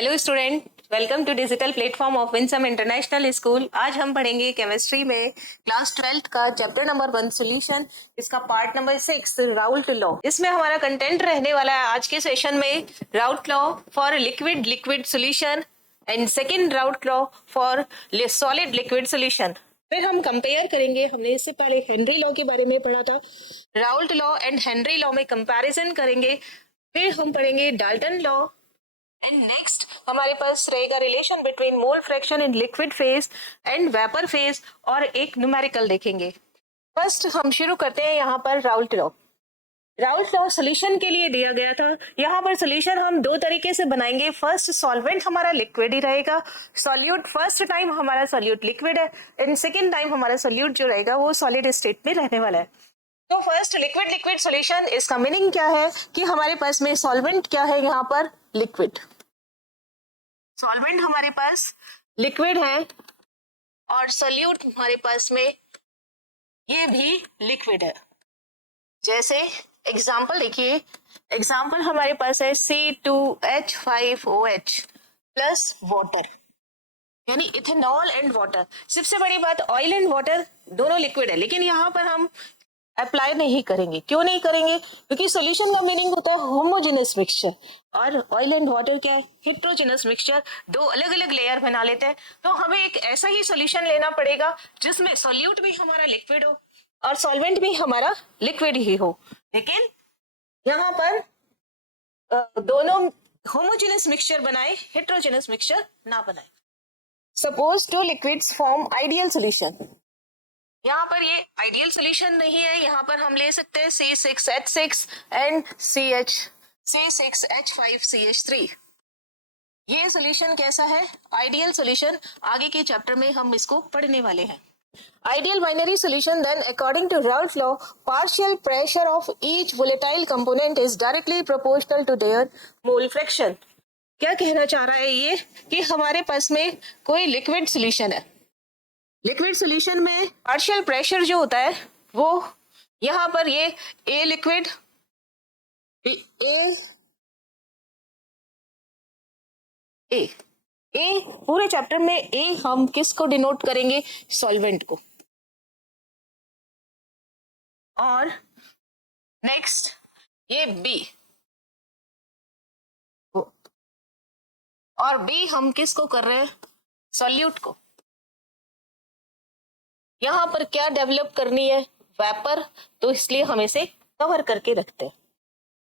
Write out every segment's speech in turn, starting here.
Hello student, welcome to digital platform of Winsome International School. आज हम पढ़ेंगे chemistry में क्लास 12th का चैप्टर नंबर 1 सॉल्यूशन, इसका पार्ट नंबर 6 राउल्ट लॉ। इसमें हमारा कंटेंट रहने वाला है आज के सेशन में Raoult law for liquid liquid solution and second Raoult law for solid liquid solution. फिर हम कंपेयर करेंगे, हमने इससे पहले हेनरी लॉ के बारे में पढ़ा था, Raoult law and Henry law में कंपैरिजन करेंगे। फिर हम पढ़ेंगे डाल्टन लॉ एंड नेक्स्ट हमारे पास रहेगा relation between mole fraction in liquid phase and vapour phase और एक न्यूमेरिकल देखेंगे। फर्स्ट हम शुरू करते हैं यहाँ पर Raoult law. Raoult law solution के लिए दिया गया था। यहाँ पर सोल्यूशन हम दो तरीके से बनाएंगे। फर्स्ट सॉल्वेंट हमारा लिक्विड ही रहेगा, सॉल्यूट फर्स्ट टाइम हमारा सॉल्यूट लिक्विड है एंड सेकेंड टाइम हमारा सॉल्यूट जो रहेगा वो सॉलिड स्टेट में रहने वाला है। तो फर्स्ट लिक्विड लिक्विड सॉल्यूशन, इसका मीनिंग क्या है कि हमारे पास में सॉल्वेंट क्या है, यहाँ पर लिक्विड। सॉल्वेंट हमारे पास लिक्विड है और सॉल्यूट हमारे पास में ये भी लिक्विड है। जैसे एग्जांपल देखिए, एग्जांपल हमारे पास है C2H5OH प्लस वाटर, यानी इथेनॉल एंड वाटर। सबसे बड़ी बात, ऑयल एंड वाटर दोनों लिक्विड है, लेकिन यहाँ पर हम अप्लाई नहीं करेंगे। क्यों नहीं करेंगे? क्योंकि सॉल्यूशन का मीनिंग होता है होमोजेनस मिक्सचर और ऑयल एंड वाटर क्या है, हेट्रोजेनस मिक्सचर, दो अलग अलग लेयर बना लेते हैं। तो हमें एक ऐसा ही सॉल्यूशन लेना पड़ेगा जिसमें सॉल्यूट भी हमारा लिक्विड हो और सॉल्वेंट भी हमारा लिक्विड ही हो, लेकिन यहाँ पर दोनों होमोजेनस मिक्सचर बनाए, हेट्रोजेनस मिक्सचर ना बनाए। Suppose two liquids form ideal solution. यहाँ पर ये आइडियल सॉल्यूशन नहीं है, यहाँ पर हम ले सकते हैं C6H6 एंड C6H5CH3। ये सॉल्यूशन कैसा है? Ideal solution. आगे के चैप्टर में हम इसको पढ़ने वाले हैं। Ideal binary solution then according to Raoult law partial pressure of each volatile component is directly proportional to their mole fraction. क्या कहना चाह रहा है ये कि हमारे पास में कोई लिक्विड सॉल्यूशन है, लिक्विड सॉल्यूशन में पार्शियल प्रेशर जो होता है वो यहाँ पर ये ए लिक्विड ए पूरे चैप्टर में ए हम किसको डिनोट करेंगे? सॉल्वेंट को। और नेक्स्ट ये बी, और बी हम किसको कर रहे हैं? सॉल्यूट को। यहाँ पर क्या डेवलप करनी है? वेपर, तो इसलिए हम इसे कवर करके रखते हैं।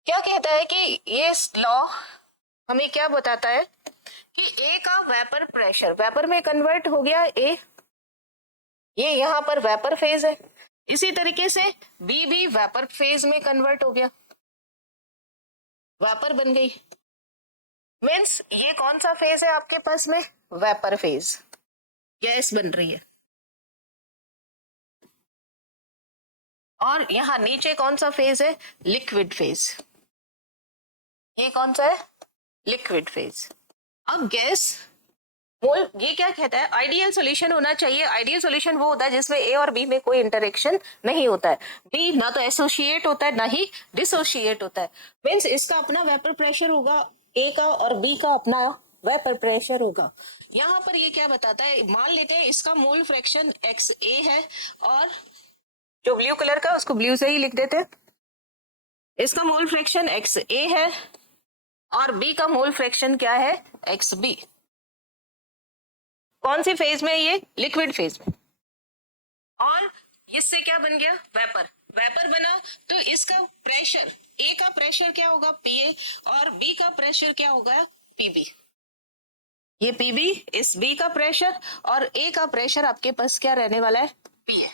क्या कहता है कि ये लॉ हमें क्या बताता है कि ए का वेपर प्रेशर वेपर में कन्वर्ट हो गया ए, ये यहाँ पर वेपर फेज है। इसी तरीके से बी भी वेपर फेज में कन्वर्ट हो गया, वेपर बन गई। मीन्स ये कौन सा फेज है आपके पास में? वेपर फेज, गैस बन रही है। और यहाँ नीचे कौन सा फेज है? Liquid phase. ये कौन सा है? Liquid phase. अब गैस मोल, ये क्या कहता है? आइडियल सॉल्यूशन होना चाहिए। आइडियल सॉल्यूशन वो होता है जिसमें ए और बी में कोई इंटरेक्शन नहीं होता है। बी ना तो एसोसिएट होता है ना ही डिसोसिएट होता है। मीन्स इसका अपना वेपर प्रेशर होगा ए का और बी का अपना वेपर प्रेशर होगा। यहाँ पर ये क्या बताता है? मान लेते हैं इसका मोल फ्रैक्शन XA है और जो ब्लू कलर का उसको ब्लू से ही लिख देते हैं। इसका मोल फ्रैक्शन XA है और बी का मोल फ्रैक्शन क्या है? XB। कौन सी फेज में? ये लिक्विड फेज में। और इससे क्या बन गया? वेपर। वेपर बना तो इसका प्रेशर, ए का प्रेशर क्या होगा? PA, और बी का प्रेशर क्या होगा? PB। ये PB, इस बी का प्रेशर, और ए का प्रेशर आपके पास क्या रहने वाला है? PA।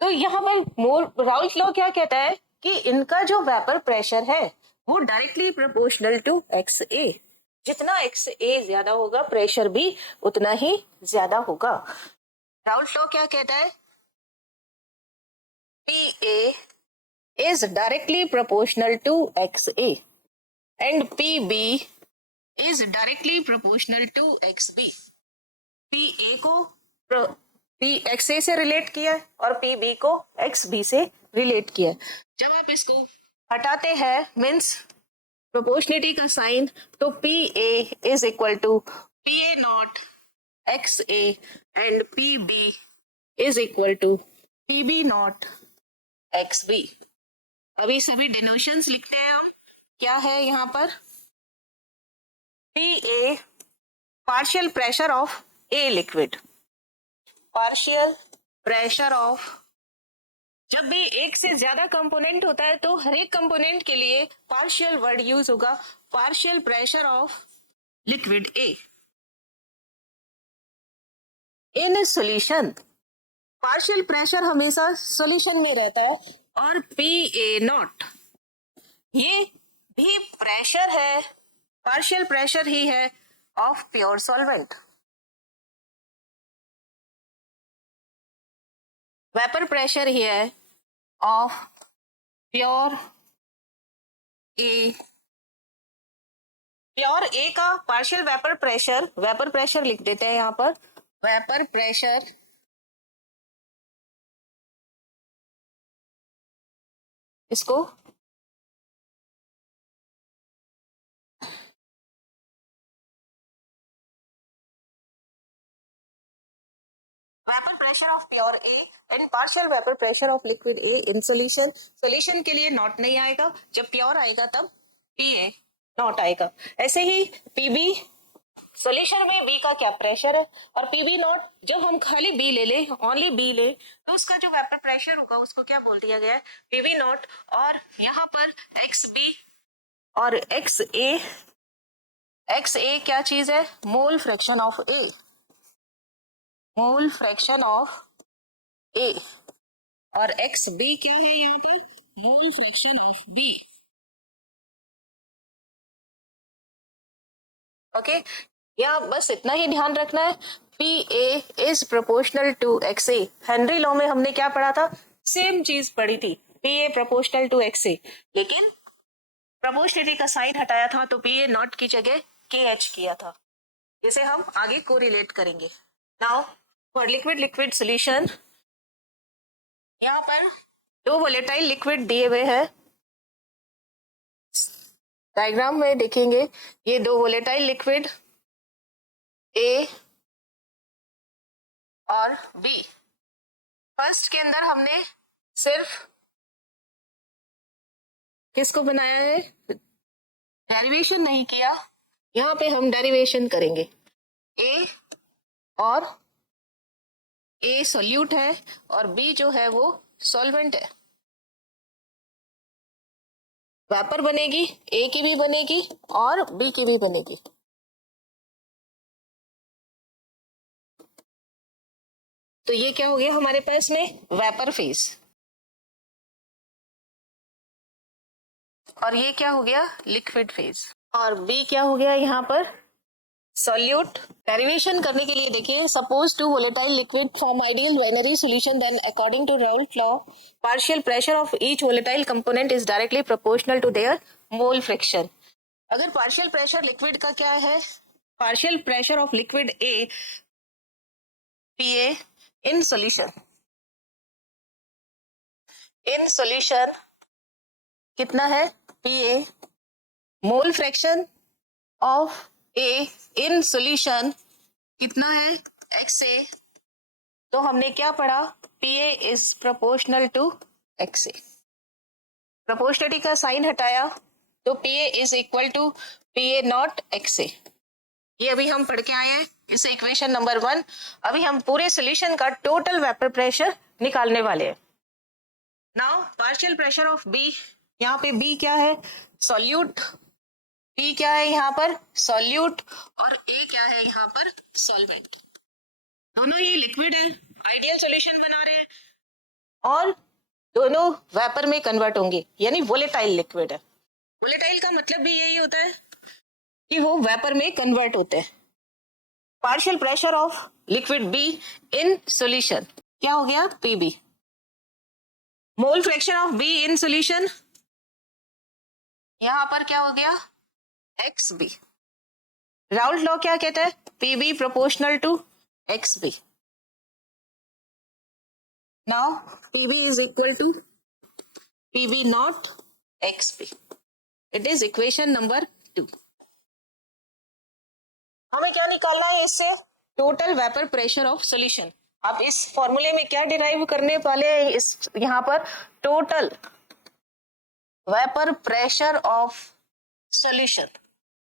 तो यहाँ पर राउल्ट लॉ क्या कहता है कि इनका जो वेपर प्रेशर है वो डायरेक्टली प्रोपोर्शनल टू XA। जितना XA ज्यादा होगा प्रेशर भी उतना ही ज्यादा होगा। राउल्ट लॉ क्या कहता है? PA is directly proportional to XA and PB is directly proportional to XB। PA को XA से रिलेट किया है और PB को XB से रिलेट किया है। जब आप इसको हटाते हैं मीन्स प्रोपोर्शनिटी का साइन, तो P A is equal to P A not x A and P B is equal to P B not x B. अभी सभी डिनोशंस लिखते हैं हम। क्या है यहाँ पर? P A partial pressure of a liquid, partial pressure of, जब भी एक से ज्यादा कंपोनेंट होता है तो हर एक कंपोनेंट के लिए पार्शियल वर्ड यूज होगा, partial pressure of liquid A in solution. Partial pressure हमेशा सॉल्यूशन में रहता है, और पी ए नॉट ये भी प्रेशर है, पार्शियल प्रेशर ही है of pure solvent. Vapour pressure ही है of pure A. Pure A का पार्शियल वेपर प्रेशर लिख देते हैं यहाँ पर, वेपर प्रेशर इसको vapour pressure of pure A and partial vapour pressure of liquid A in solution. Solution के लिए नॉट नहीं आएगा, जब प्योर आएगा तब पी ए नॉट आएगा। ऐसे ही पीबी, सॉल्यूशन में बी का क्या प्रेशर है, और पीबी नॉट जब हम खाली बी ले ले, ओनली बी ले, तो उसका जो वेपर प्रेशर होगा उसको क्या बोल दिया गया है? PB nought. और यहाँ पर एक्स बी और एक्स ए क्या चीज है? Mole fraction of A, mole fraction of A. और एक्स बी क्या है यहाँ पे? Mole fraction of B. Okay, यहाँ बस इतना ही ध्यान रखना है, P A is proportional to x A. Henry law में हमने क्या पढ़ा था? सेम चीज पढ़ी थी, P A proportional to x A, लेकिन प्रोपोर्शनलिटी का साइन हटाया था तो पी ए नॉट की जगह के एच किया था, जिसे हम आगे कोरिलेट करेंगे। नाउ फॉर लिक्विड सॉल्यूशन, यहाँ पर दो वोलेटाइल लिक्विड दिए हुए हैं, डायग्राम में देखेंगे ये दो वोलेटाइल लिक्विड ए और बी। फर्स्ट के अंदर हमने सिर्फ किसको बनाया है? डेरिवेशन नहीं किया, यहाँ पे हम डेरिवेशन करेंगे। ए और ए सॉल्यूट है और बी जो है वो सॉल्वेंट है। वेपर बनेगी, ए की भी बनेगी और बी की भी बनेगी। तो ये क्या हो गया हमारे पास में? Vapour phase. और ये क्या हो गया? Liquid phase. और बी क्या हो गया यहाँ पर? सॉल्यूट। डेरिवेशन करने के लिए देखिए, suppose two volatile liquid form ideal binary solution, then according to Raoult law partial pressure of each volatile component is directly proportional to their mole fraction. अगर पार्शियल प्रेशर लिक्विड का क्या है? Partial pressure of liquid A P A in solution, कितना है? P A mole fraction of A in solution कितना है? X A. तो हमने क्या पढ़ा? P A is proportional to x A. Proportionality का साइन हटाया तो P A is equal to P A not x A. ये अभी हम पढ़ के आए हैं इस इक्वेशन नंबर 1। अभी हम पूरे सॉल्यूशन का टोटल वेपर प्रेशर निकालने वाले हैं। Now partial pressure of B, यहाँ पे बी क्या है? सॉल्यूट। बी क्या है यहाँ पर? सॉल्यूट। और ए क्या है यहाँ पर? सॉल्वेंट। दोनों ये लिक्विड है, आइडियल सॉल्यूशन बना रहे हैं और दोनों वेपर में कन्वर्ट होंगे, यानी वोलेटाइल लिक्विड है। वोलेटाइल का मतलब भी यही होता है कि वो वेपर में कन्वर्ट होते हैं। Partial pressure of liquid B in solution क्या हो गया? P B. Mole fraction of B in solution यहां पर क्या हो गया? X B. राउल्ट लॉ क्या कहता है? P B proportional to X B. Now P B is equal to P B not x B. It is equation number 2। हमें क्या निकालना है इससे? Total vapour pressure of solution. आप इस फॉर्मूले में क्या डिराइव करने वाले हैं? इस यहाँ पर total vapour pressure of solution.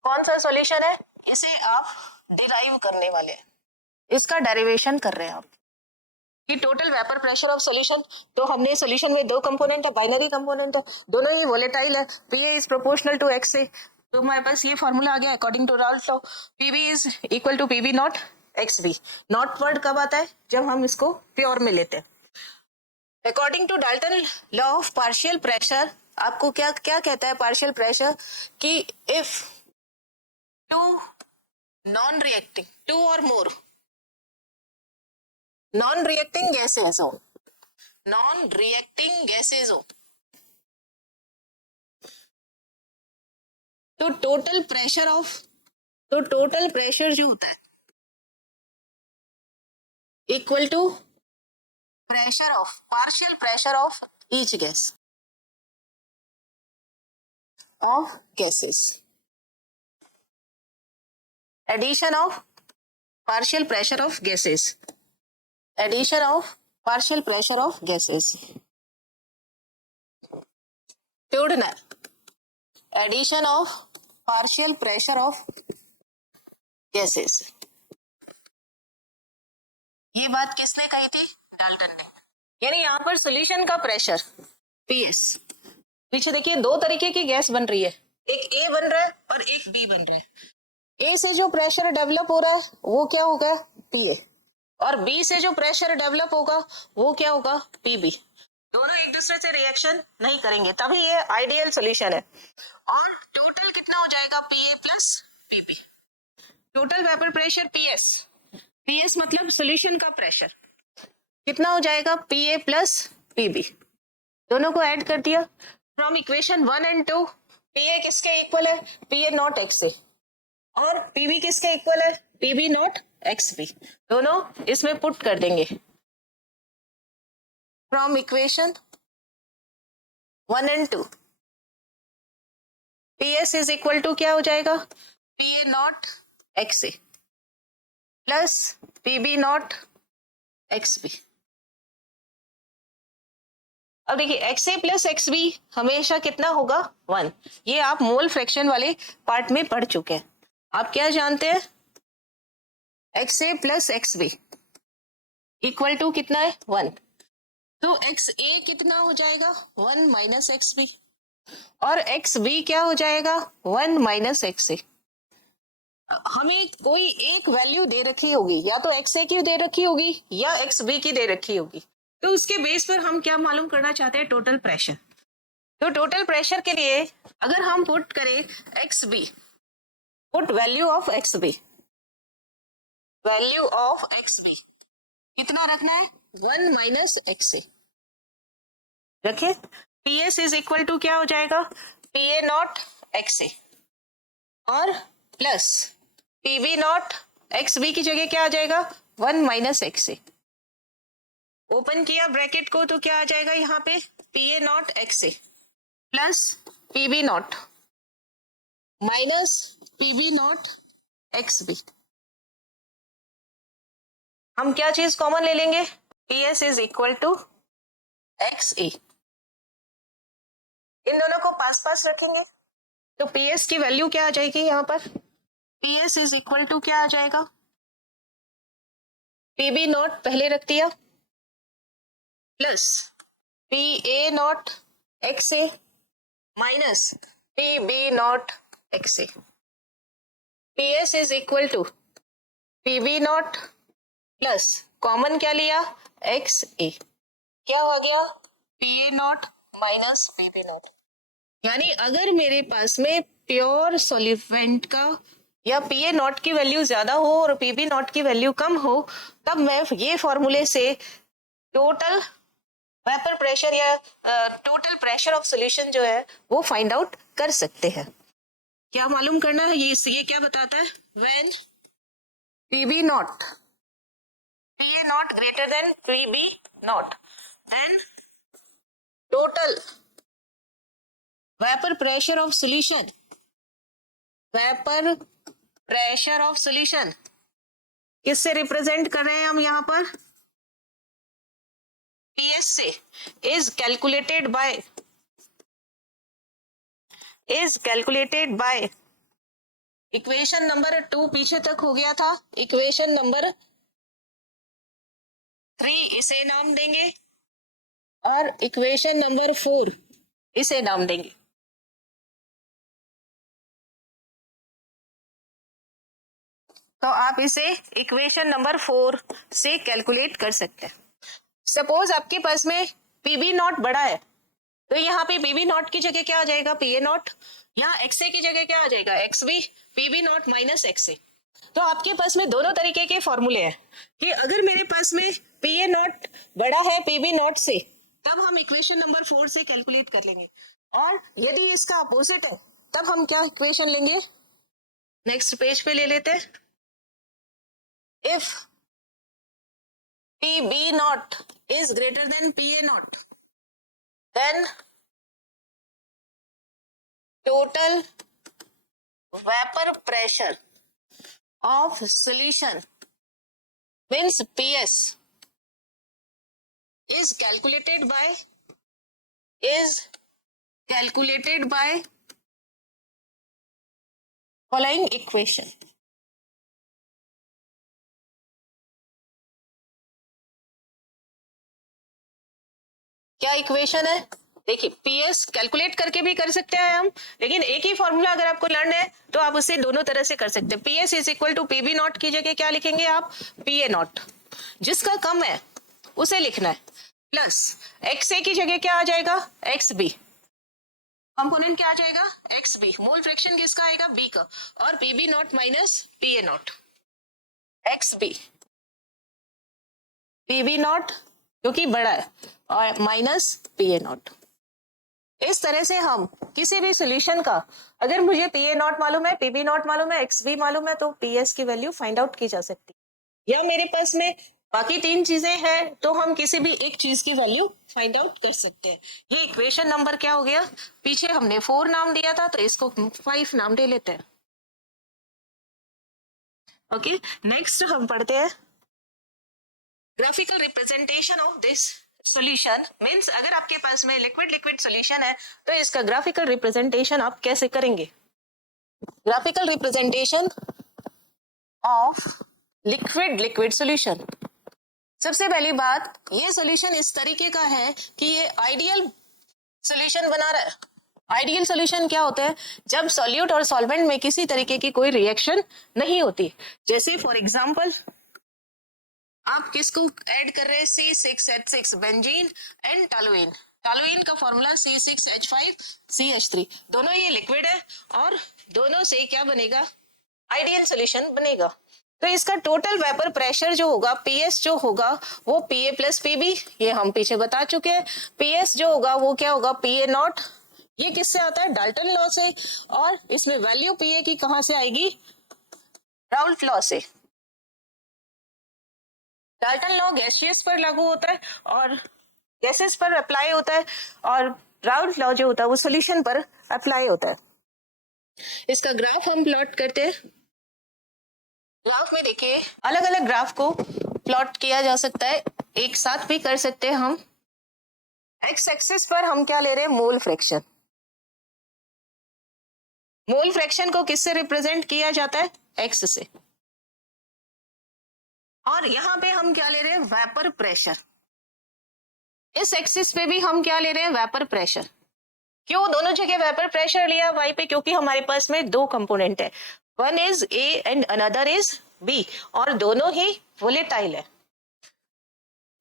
कौन सा सॉल्यूशन है? इसे आप डिराइव करने वाले हैं, इसका डेरिवेशन कर रहे हैं आप कि total vapour pressure of solution. तो हमने सॉल्यूशन में दो कंपोनेंट है, बाइनरी कंपोनेंट है, दोनों ही वोलेटाइल है। P A is proportional to x A, तो हमारे पास ये फॉर्मूला आ गया according to Raoult law. P V is equal to P V naught x B. Naught word कब आता है? जब हम इसको प्योर में लेते हैं। According to Dalton law of partial pressure, आपको क्या क्या कहता है पार्शियल प्रेशर? कि if two non reacting, two और मोर नॉन रिएक्टिंग गैसेस हो, नॉन रिएक्टिंग गैसेस हो, तो टोटल प्रेशर जो होता है equal to pressure of partial pressure of each gas of gases. Addition of partial pressure of gases, addition of partial pressure of gases, जोड़ना addition of partial pressure of gases. ये बात किसने कही थी? Dalton ने। यानी यहाँ पर सॉल्यूशन का प्रेशर पीएस, पीछे देखिए दो तरीके की गैस बन रही है, एक ए बन रहा है और एक बी बन रहा है। ए से जो प्रेशर डेवलप हो रहा है वो क्या होगा? पीए, और बी से जो प्रेशर डेवलप होगा वो क्या होगा? पीबी। दोनों एक दूसरे से रिएक्शन नहीं करेंगे, तभी ये आइडियल सॉल्यूशन है। और टोटल कितना हो जाएगा? PA plus PB. Total vapour pressure PS, PS मतलब सॉल्यूशन का प्रेशर कितना हो जाएगा? PA plus PB. दोनों को ऐड कर दिया। फ्रॉम इक्वेशन 1 एंड 2 पीए किसके इक्वल है? पीए नॉट एक्स ए, और पीबी किसके इक्वल है? PB not x B. दोनों इसमें पुट कर देंगे। From equation 1 and 2 PS is equal to क्या हो जाएगा? PA nought x A plus PB not x B. अब देखिए x A plus x B हमेशा कितना होगा? 1। ये आप मोल फ्रैक्शन वाले पार्ट में पढ़ चुके हैं। आप क्या जानते हैं? X A plus x B equal to कितना है? 1। तो एक्स ए कितना हो जाएगा? 1 माइनस एक्स बी, और एक्स बी क्या हो जाएगा? 1 माइनस एक्स ए। हमें कोई एक वैल्यू दे रखी होगी, या तो एक्स ए की दे रखी होगी या एक्स बी की दे रखी होगी, तो उसके बेस पर हम क्या मालूम करना चाहते हैं? Total pressure. तो टोटल प्रेशर के लिए अगर हम पुट करें X B, put value of X B, value of X B कितना रखना है? 1 माइनस एक्स ए रखे। पीएस इज इक्वल टू क्या हो जाएगा? पीए नॉट एक्स ए और plus PB not x B की जगह क्या आ जाएगा? 1 माइनस एक्स ए। ओपन किया ब्रैकेट को तो क्या आ जाएगा यहाँ पे? PA nought x A plus PB not minus PB not x B. हम क्या चीज कॉमन ले लेंगे? PS is equal to x A. इन दोनों को पास पास रखेंगे तो पीएस की वैल्यू क्या आ जाएगी? यहाँ पर पीएस इज इक्वल टू क्या आ जाएगा? पीबी नॉट पहले रख दिया plus P A not x A minus P B not x A. P S is equal to P B naught plus common क्या लिया? एक्स ए, क्या हो गया? P A naught minus P B naught. यानी अगर मेरे पास में प्योर सॉल्वेंट का या पी ए नॉट की वैल्यू ज्यादा हो और पी बी नॉट की वैल्यू कम हो, तब मैं ये फॉर्मूले से टोटल वेपर प्रेशर या टोटल प्रेशर ऑफ सॉल्यूशन जो है वो फाइंड आउट कर सकते हैं। क्या मालूम करना है? ये क्या बताता है? When P B naught P A naught greater than P B naught, then total vapour pressure of solution, vapour pressure of solution किससे रिप्रेजेंट कर रहे हैं हम यहाँ पर? PS से। Is calculated by equation number 2 पीछे तक हो गया था, इक्वेशन नंबर 3 इसे नाम देंगे और इक्वेशन नंबर 4 इसे नाम देंगे। तो आप इसे इक्वेशन नंबर 4 से कैलकुलेट कर सकते हैं। सपोज आपके पास में पीबी नॉट बड़ा है, तो यहाँ पे पीबी नॉट की जगह क्या आ जाएगा? PA nought. यहाँ एक्सए की जगह क्या आ जाएगा? X B. PB not minus x A. तो आपके पास में दोनों तरीके के फॉर्मूले हैं कि अगर मेरे पास में पीए नॉट बड़ा है पीबी नॉट से, तब हम इक्वेशन नंबर 4 से कैलकुलेट कर लेंगे, और यदि इसका अपोजिट है तब हम क्या इक्वेशन लेंगे? नेक्स्ट पेज पे ले लेते हैं। If P B naught is greater than P A naught, then total vapor pressure of solution means PS is calculated by following equation. क्या इक्वेशन है? देखिए, पीएस कैलकुलेट करके भी कर सकते हैं हम, लेकिन एक ही फॉर्मूला अगर आपको लर्न है तो आप उसे दोनों तरह से कर सकते हैं। P S is equal to P B naught की जगह क्या लिखेंगे आप? P A naught. जिसका कम है उसे लिखना है, प्लस एक्सए की जगह क्या आ जाएगा? एक्सबी। कंपोनेंट क्या आ जाएगा? एक्सबी। मोल फ्रैक्शन किसका आएगा? बी का। और P B not minus P A naught. X B PB naught क्योंकि बड़ा है, और माइनस पीए नॉट। इस तरह से हम किसी भी सॉल्यूशन का, अगर मुझे पीए नॉट मालूम है, पीबी नॉट मालूम है, एक्सबी मालूम है, तो पीएस की वैल्यू फाइंड आउट की जा सकती है। या मेरे पास में बाकी 3 चीजें हैं तो हम किसी भी एक चीज की वैल्यू फाइंड आउट कर सकते हैं। ये इक्वेशन नंबर क्या हो गया? पीछे हमने 4 नाम दिया था तो इसको 5 नाम दे लेते हैं। ओके, नेक्स्ट हम पढ़ते हैं graphical representation of this solution. Means अगर आपके पास में लिक्विड सॉल्यूशन है तो इसका ग्राफिकल रिप्रेजेंटेशन आप कैसे करेंगे? Graphical representation of liquid solution. सबसे पहली बात, ये सॉल्यूशन इस तरीके का है कि ये आइडियल सॉल्यूशन बना रहा है। आइडियल सॉल्यूशन क्या होता है? जब सॉल्यूट और सॉल्वेंट में किसी तरीके की कोई रिएक्शन नहीं होती। जैसे फॉर एग्जांपल आप किसको ऐड कर रहे हैं? C6H6 benzene and toluene. Toluene का फॉर्मूला C6H5CH3। दोनों ये लिक्विड है और दोनों से क्या बनेगा? आइडियल सॉल्यूशन बनेगा। तो इसका टोटल वेपर प्रेशर जो होगा, पीएस जो होगा, वो पीए प्लस पीबी, ये हम पीछे बता चुके हैं। पीएस जो होगा वो क्या होगा? पीए नॉट। ये किससे आता है? डाल्टन लॉ से। और इसमें वैल्यू पीए की कहां से आएगी? राउल्ट लॉ से। डाल्टन लॉ गैसियस पर लागू होता है और गैसेस पर अप्लाई होता है, और राउल्ट लॉ जो होता है वो सॉल्यूशन पर अप्लाई होता है। इसका ग्राफ हम प्लॉट करते हैं। ग्राफ में देखिए, अलग अलग ग्राफ को प्लॉट किया जा सकता है, एक साथ भी कर सकते हैं हम। एक्स एक्सिस पर हम क्या ले रहे हैं? Mole fraction. मोल फ्रैक्शन को किससे रिप्रेजेंट किया जाता है? एक्स से। और यहां पे हम क्या ले रहे हैं? Vapour pressure. इस एक्सिस पे भी हम क्या ले रहे हैं? Vapour pressure. क्यों दोनों जगह वेपर प्रेशर लिया वाई पे? क्योंकि हमारे पास में 2 कंपोनेंट है, one is A and another is B, और दोनों ही वोलेटाइल है।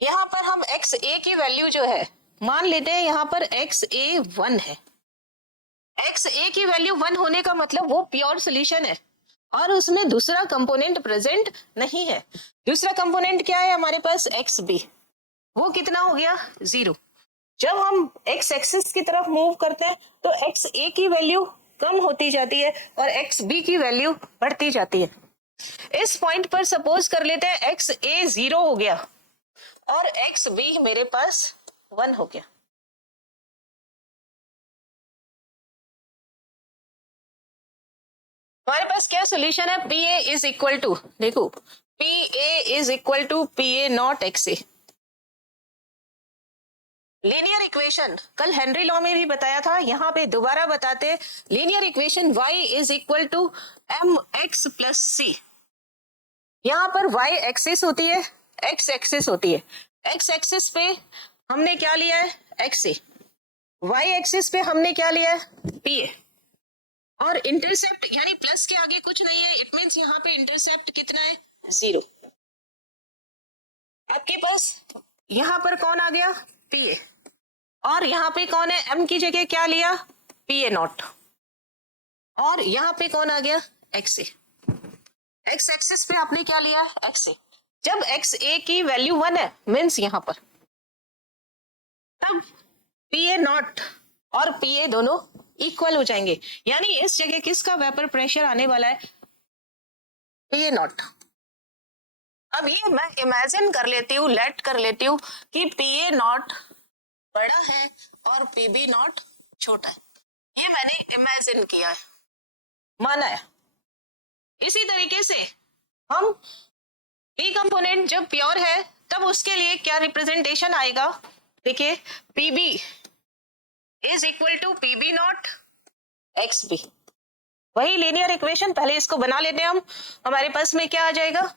यहाँ पर हम एक्स ए की वैल्यू जो है मान लेते हैं, यहाँ पर एक्स ए 1 है। एक्स ए की वैल्यू 1 होने का मतलब वो प्योर सोल्यूशन है और उसमें दूसरा कंपोनेंट प्रेजेंट नहीं है। दूसरा कंपोनेंट क्या है हमारे पास? X B. वो कितना हो गया? 0। जब हम एक्स एक्सिस की तरफ मूव करते हैं तो एक्स ए की वैल्यू कम होती जाती है और एक्स बी की वैल्यू बढ़ती जाती है। इस पॉइंट पर सपोज कर लेते हैं एक्स ए 0 हो गया और एक्स बी मेरे पास 1 हो गया। हमारे पास क्या सोल्यूशन है, P A is equal to, देखो P A is equal to P A not x A. Linear equation कल हेनरी लॉ में भी बताया था, यहाँ पे दोबारा बताते, linear equation y is equal to M x plus c. यहाँ पर y एक्सिस होती है, x एक्सिस होती है, x एक्सिस पे हमने क्या लिया है, एक्स ए, y एक्सिस पे हमने क्या लिया है, पी ए, और इंटरसेप्ट यानी प्लस के आगे कुछ नहीं है, इट मीन्स यहाँ पे इंटरसेप्ट कितना है, 0। आपके पास यहाँ पर कौन आ गया, पी ए, और यहाँ पे कौन है, m की जगह क्या लिया, पी ए नॉट, और यहाँ पे कौन आ गया, एक्स ए। एक्स एक्सिस पे आपने क्या लिया, एक्स ए। जब एक्स ए की वैल्यू 1 है मीन्स यहाँ पर, तब पी ए नॉट और पी ए दोनों इक्वल हो जाएंगे, यानी इस जगह किसका वेपर प्रेशर आने वाला है, पी ए नॉट। अब ये मैं इमेजिन कर लेती हूँ, लेट कर लेती हूँ कि पी ए नॉट बड़ा है और पी बी नॉट छोटा है, ये मैंने इमेजिन किया है, माना है। इसी तरीके से हम पी कंपोनेंट जब प्योर है तब उसके लिए क्या रिप्रेजेंटेशन आएगा, देखिए P B is equal to P B not x B. वही लीनियर इक्वेशन, पहले इसको बना लेते हैं हम, हमारे पास में क्या आ जाएगा,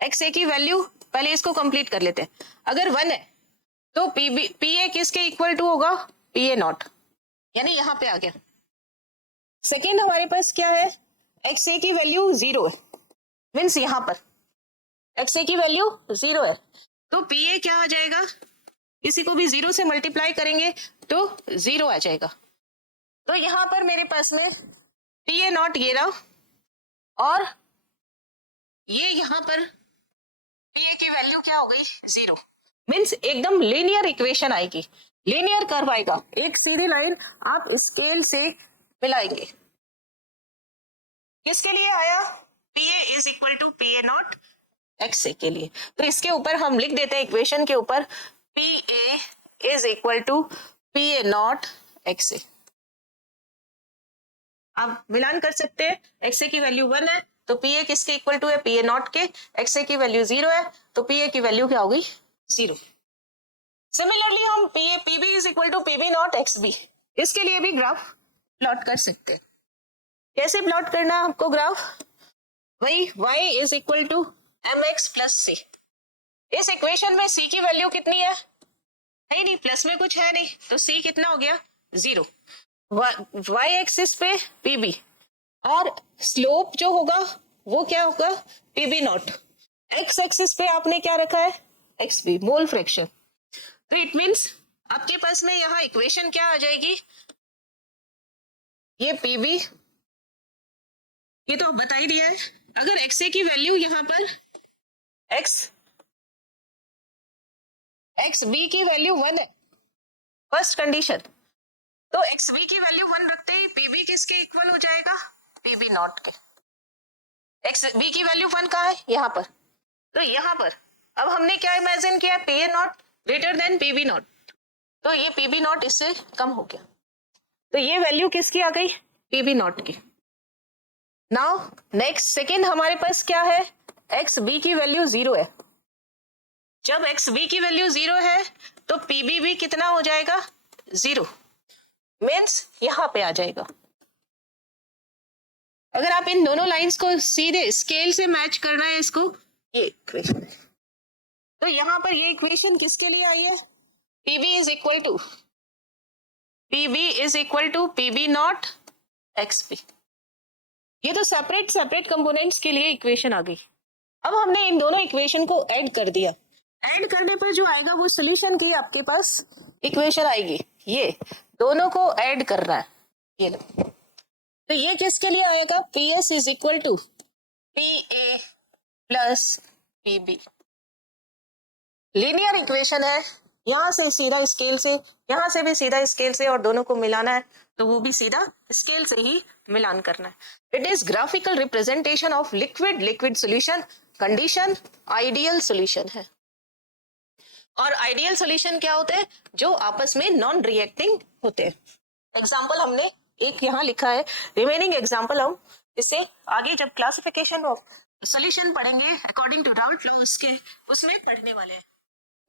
एक्स ए की वैल्यू, पहले इसको कंप्लीट कर लेते हैं। अगर 1 है तो पी ए किसके इक्वल टू होगा, पी ए नॉट, यानी यहां पे आ गया। सेकेंड हमारे पास क्या है, एक्स ए की वैल्यू 0 है, मीन्स यहां पर एक्स ए की वैल्यू 0 है, तो पी ए क्या आ जाएगा, इसी को भी 0 से मल्टीप्लाई करेंगे तो 0 आ जाएगा। तो यहां पर मेरे पास में पी ए नॉट ये रहा, और ये यहां पर पी ए की वैल्यू क्या हो गई, 0, मीन्स एकदम लीनियर इक्वेशन आएगी, लीनियर कर्व आएगा, एक सीधी लाइन आप स्केल से मिलाएंगे। किसके लिए आया, P A is equal to P A not x A के लिए। तो इसके ऊपर हम लिख देते हैं इक्वेशन के ऊपर, P A is equal to P A not x A. आप मिलान कर सकते हैं, एक्स ए की वैल्यू 1 है तो पी ए किसके इक्वल टू है, पी ए नॉट के, एक्स ए की वैल्यू 0 है तो पी ए की वैल्यू क्या होगी, 0। सिमिलरली हम P B is equal to P B not x B, इसके लिए भी ग्राफ प्लॉट कर सकते हैं। कैसे प्लॉट करना है आपको ग्राफ, वही y is equal to M x plus C. इस इक्वेशन में c की वैल्यू कितनी है नहीं, प्लस में कुछ है नहीं, तो c कितना हो गया, 0। y एक्सिस पे pb, और स्लोप जो होगा वो क्या होगा, pb नॉट। x एक्सिस पे आपने क्या रखा है, xb, मोल फ्रैक्शन। तो इट मीन्स आपके पास में यहाँ इक्वेशन क्या आ जाएगी, ये pb, ये तो बता ही दिया है। अगर xa की वैल्यू यहाँ पर xb की वैल्यू 1 है, फर्स्ट कंडीशन, तो xb की वैल्यू 1 रखते ही pb किसके इक्वल हो जाएगा, pb नॉट के। xb की वैल्यू 1 कहाँ है, यहाँ पर, तो यहाँ पर अब हमने क्या इमेजिन किया, P A naught greater than P B naught, तो ये पी बी नॉट इससे कम हो गया, तो ये वैल्यू किसकी आ गई, पी बी नॉट की। नाउ नेक्स्ट सेकेंड हमारे पास क्या है, एक्स बी की वैल्यू 0 है। जब एक्स बी की वैल्यू 0 है तो पी बी भी कितना हो जाएगा, 0, मीन्स यहां पे आ जाएगा। अगर आप इन दोनों लाइंस को सीधे स्केल से मैच करना है इसको, ये इक्वेशन है, तो यहां पर ये इक्वेशन किसके लिए आई है, P B is equal to P B not x B. ये तो सेपरेट कंपोनेंट्स के लिए इक्वेशन आ गई। अब हमने इन दोनों इक्वेशन को ऐड कर दिया, ऐड करने पर जो आएगा वो सोल्यूशन की आपके पास इक्वेशन आएगी, ये दोनों को ऐड करना है, ये लो। तो ये किसके लिए आएगा, P S is equal to P A plus P B. Linear equation है, यहां से सीधा स्केल से, यहां से भी सीधा स्केल से, और दोनों को मिलाना है तो वो भी सीधा स्केल से ही मिलान करना है। It is graphical representation of liquid solution, condition ideal solution है। और आइडियल सॉल्यूशन क्या होते हैं, जो आपस में नॉन रिएक्टिंग होते हैं। एग्जाम्पल हमने एक यहाँ लिखा है, रिमेनिंग एग्जाम्पल हम इससे आगे जब क्लासिफिकेशन ऑफ सॉल्यूशन पढ़ेंगे अकॉर्डिंग टू राउल्ट लॉ उसमें पढ़ने वाले हैं।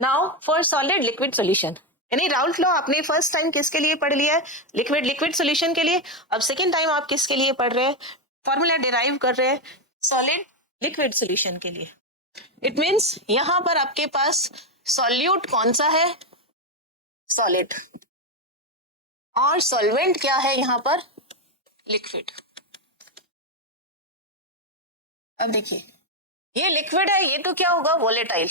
Now for solid liquid solution, यानी राउल्ट लॉ आपने फर्स्ट टाइम किसके लिए पढ़ लिया है? लिक्विड सॉल्यूशन के लिए। अब सेकेंड टाइम आप किसके लिए पढ़ रहे हैं? फॉर्मूला डिराइव कर रहे हैं सॉलिड लिक्विड सॉल्यूशन के लिए। इट मीन्स यहां पर आपके पास सॉल्यूट कौन सा है? सॉलिड। और सॉल्वेंट क्या है यहां पर? लिक्विड। अब देखिए ये लिक्विड है, ये तो क्या होगा? वोलेटाइल।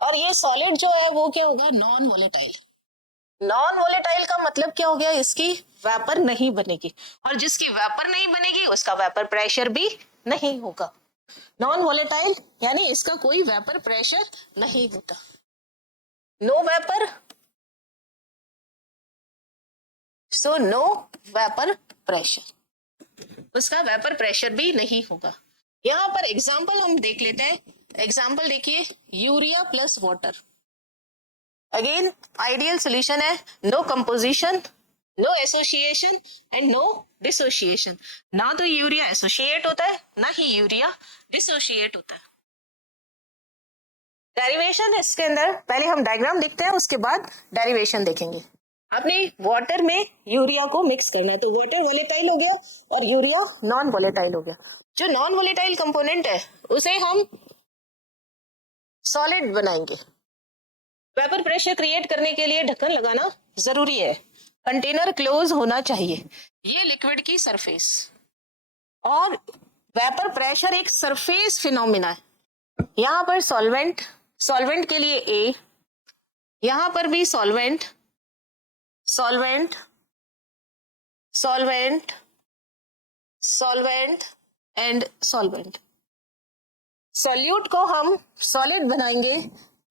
और ये सॉलिड जो है वो क्या होगा? Non volatile. नॉन वोलेटाइल का मतलब क्या हो गया? इसकी वेपर नहीं बनेगी, और जिसकी वेपर नहीं बनेगी उसका वेपर प्रेशर भी नहीं होगा। नॉन वोलेटाइल यानी इसका कोई वेपर प्रेशर नहीं होता। No vapour, so no vapour pressure, उसका वेपर प्रेशर भी नहीं होगा। यहां पर एग्जांपल हम देख लेते हैं। एग्जांपल देखिए, urea plus water. Again ideal solution है, no composition, no association and no dissociation. ना तो यूरिया एसोसिएट होता है, ना ही यूरिया डिसोसिएट होता है। डेरिवेशन इसके अंदर पहले हम डायग्राम देखते हैं, उसके बाद डेरिवेशन देखेंगे। आपने वाटर में यूरिया को मिक्स करना है, तो वाटर वोलेटाइल हो गया और यूरिया नॉन वोलेटाइल हो गया। जो नॉन वोलेटाइल कंपोनेंट है उसे हम सॉलिड बनाएंगे। वेपर प्रेशर क्रिएट करने के लिए ढक्कन लगाना जरूरी है, कंटेनर क्लोज होना चाहिए। ये लिक्विड की सरफेस, और वेपर प्रेशर एक सरफेस फिनोमिना है। यहां पर सॉल्वेंट के लिए ए, यहां पर भी सॉल्वेंट एंड सॉल्वेंट। सॉल्यूट को हम सॉलिड बनाएंगे,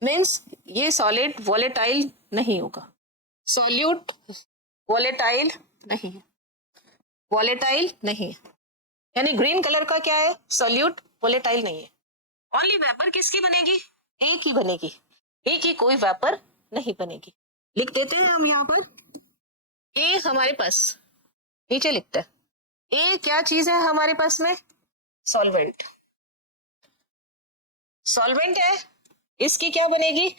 मीन्स ये सॉलिड वोलेटाइल नहीं होगा। सॉल्यूट वोलेटाइल नहीं है, यानी ग्रीन कलर का क्या है? सॉल्यूट वोलेटाइल नहीं है। ओनली वेपर किसकी बनेगी? ए की बनेगी। ए की कोई वेपर नहीं बनेगी। लिख देते हैं हम यहाँ पर, ए हमारे पास नीचे लिखते हैं। ए क्या चीज है हमारे पास में? सॉल्वेंट है। इसकी क्या बनेगी?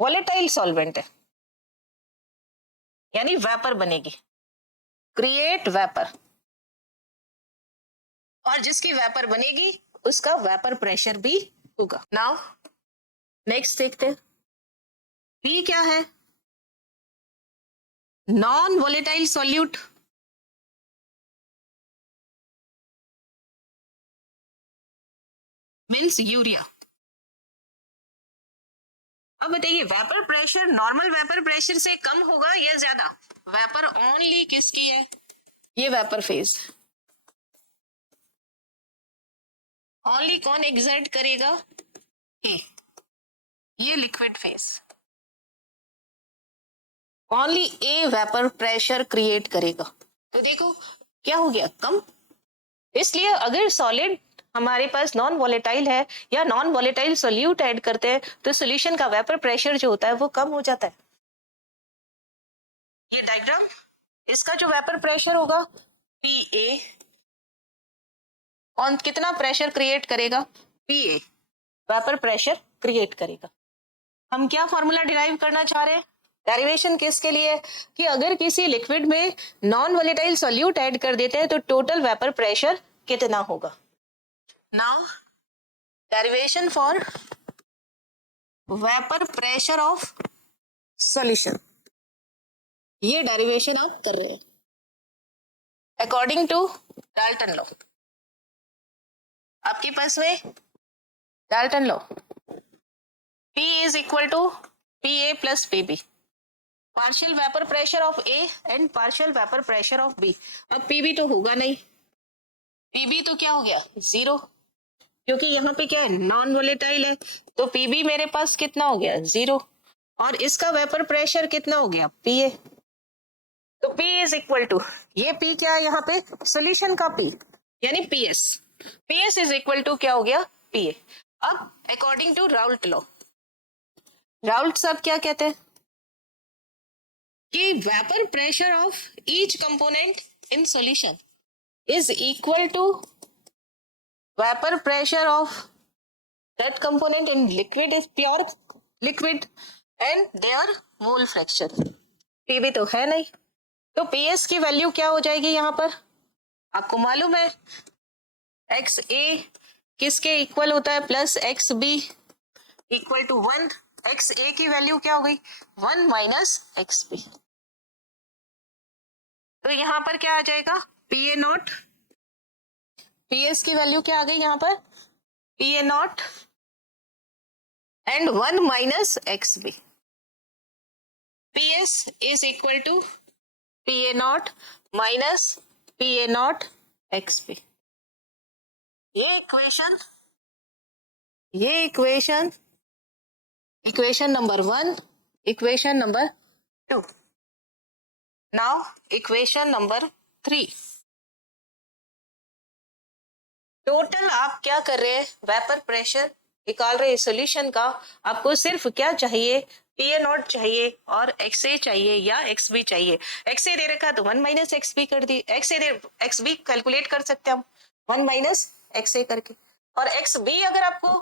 वोलेटाइल सॉल्वेंट है, यानी वेपर बनेगी, क्रिएट वेपर। और जिसकी वेपर बनेगी उसका वेपर प्रेशर भी होगा। नाउ नेक्स्ट देखते हैं, पी क्या है? Non volatile solute. Means urea. अब बताइए vapour pressure normal vapour pressure से कम होगा या ज्यादा? वेपर ओनली किसकी है? ये वेपर फेज ओनली कौन एग्जर्ट करेगा? ये लिक्विड फेज ओनली ए वेपर प्रेशर क्रिएट करेगा। तो देखो क्या हो गया? कम। इसलिए अगर सॉलिड हमारे पास नॉन वोलेटाइल है या नॉन वोलेटाइल सोल्यूट ऐड करते हैं तो सॉल्यूशन का वेपर प्रेशर जो होता है वो कम हो जाता है। ये डायग्राम, इसका जो वेपर प्रेशर होगा पी ए, और कितना प्रेशर क्रिएट करेगा? P A vapour pressure create करेगा। हम क्या फॉर्मूला डिराइव करना चाह रहे हैं? डेरिवेशन किसके लिए? कि अगर किसी लिक्विड में नॉन वोलेटाइल सोल्यूट ऐड कर देते हैं तो टोटल वेपर प्रेशर कितना होगा। Now derivation for vapour pressure of solution, ये डेरिवेशन आप कर रहे हैं अकॉर्डिंग टू डाल्टन लॉ। आपके पास में Dalton law, P is equal to PA plus PB, partial vapour pressure of A and partial vapour pressure of B। अब PB तो होगा नहीं, PB तो क्या हो गया? जीरो, क्योंकि यहाँ पे क्या है? नॉन वोलेटाइल है, तो PB मेरे पास कितना हो गया? जीरो। और इसका वेपर प्रेशर कितना हो गया? PA। तो P इज इक्वल टू, ये P क्या है यहाँ पे? सोल्यूशन का P यानी PS इज इक्वल टू क्या हो गया? PA। अब according to Raoult law, Raoult साहब क्या कहते हैं कि vapour pressure of each component in solution is equal to vapor pressure of that component in liquid is pure liquid and their mole fraction. PV तो है नहीं, तो पीएस की वैल्यू क्या हो जाएगी यहाँ पर? आपको मालूम है एक्स ए किसके इक्वल होता है? Plus x B equal to 1. X A की वैल्यू क्या हो गई? 1 माइनस एक्स बी. तो यहाँ पर क्या आ जाएगा? P A not. पीएस की वैल्यू क्या आ गई यहाँ पर? P A not and 1 minus xb. PS is equal to PA naught minus PA naught xb. ये equation number 1, equation number 2. Now equation number 3. Total आप क्या कर रहे हैं? वेपर प्रेशर निकाल रहे हैं सॉल्यूशन का. आपको सिर्फ क्या चाहिए? पीए नॉट चाहिए और एक्स ए चाहिए या एक्स बी चाहिए. एक्स ए दे रखा तो 1 माइनस एक्स बी कर दी. एक्स बी कैलकुलेट कर सकते हैं हम 1 माइनस एक्स ए करके, और एक्स बी अगर आपको